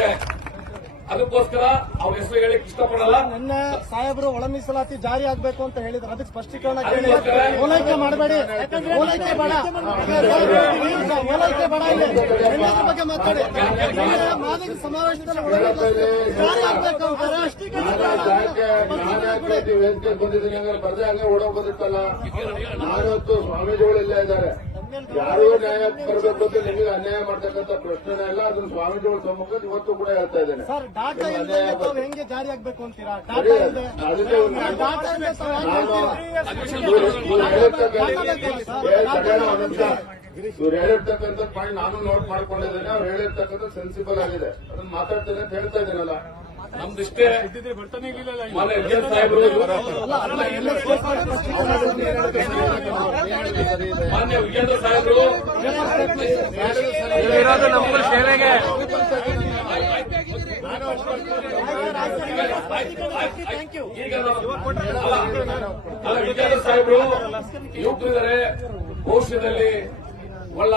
ಅಷ್ಟೇ. ಅದಕ್ಕೋಸ್ಕರ ಅವ್ರ ಹೆಸರು ಹೇಳಕ್ ಇಷ್ಟಪಡಲ್ಲ. ನಿನ್ನೆ ಸಾಹೇಬರು ಒಳ ಮೀಸಲಾತಿ ಜಾರಿ ಆಗ್ಬೇಕು ಅಂತ ಹೇಳಿದ್ರು, ಅದಕ್ಕೆ ಸ್ಪಷ್ಟೀಕರಣ ಕೇಳಿ. ಓಲೈಕೆ ಮಾಡಬೇಡಿ, ಓಲೈಕೆ ಬೇಡ, ಓಲೈಕೆ ಬೇಡ. ಇಲ್ಲಿ ಎಲ್ಲದ್ರ ಬಗ್ಗೆ ಮಾತಾಡಿ. ಮಾದಿಗ ಸಮಾವೇಶದಲ್ಲಿ ಒಳ ಮೀಸಲಾತಿ ಜಾರಿ ಆಗ್ಬೇಕು ಅಂತಾರೆ. ವೇದಿಕೆ ಬಂದಿದ್ದೀನಿ ಹಂಗಾರೆ ಬರ್ದೆ ಹಂಗೆ ಓಡೋಗೋದಿತ್ತಲ್ಲ. ನಾನಿವತ್ತು ಸ್ವಾಮೀಜಿಗಳು ಇಲ್ಲೇ ಇದ್ದಾರೆ. ಯಾರು ನ್ಯಾಯ ಬರಬೇಕು ಅಂತ ನಿಮಗೆ ಅನ್ಯಾಯ ಮಾಡ್ತಕ್ಕಂಥ ಪ್ರಶ್ನೆ ಇಲ್ಲ. ಅದನ್ನ ಸ್ವಾಮೀಜಿಗಳ ಸಮ್ಮುಖ ಇವತ್ತು ಕೂಡ ಹೇಳ್ತಾ ಇದ್ದೇನೆ. ಸರ್, ಡಾಟಾ ಇಲ್ಲದೆ ತಾವು ಹೆಂಗೆ ಜಾರಿ ಆಗ್ಬೇಕು ಅಂತೀರಾ? ಡಾಟಾ ಇಲ್ಲದೆ ಡಾಟಾ ಇಲ್ಲದೆ ತಾವು ಇವ್ರು ಹೇಳಿರ್ತಕ್ಕಂಥ ಪಾಯಿಂಟ್ ನಾನು ನೋಟ್ ಮಾಡ್ಕೊಂಡಿದ್ದೇನೆ. ಅವ್ರು ಹೇಳಿರ್ತಕ್ಕಂಥ ಸೆನ್ಸಿಬಲ್ ಆಗಿದೆ. ಅದನ್ನ ಮಾತಾಡ್ತೇನೆ ಅಂತ ಹೇಳ್ತಾ ಇದ್ದೀನಲ್ಲ. ನಮ್ದಿಷ್ಟೇ ಮಾನ್ಯ ವಿಜಯ್ ಸಾಹೇಬರು, ಮಾನ್ಯ ವಿಜೇಂದ್ರ ಸಾಹೇಬರು ನಮ್ಮ ಸೇವೆಗೆ ಈಗ ವಿಜೇಂದ್ರ ಸಾಹೇಬರು ಯುವಕರಿದ್ದಾರೆ. ಭವಿಷ್ಯದಲ್ಲಿ ಒಳ್ಳ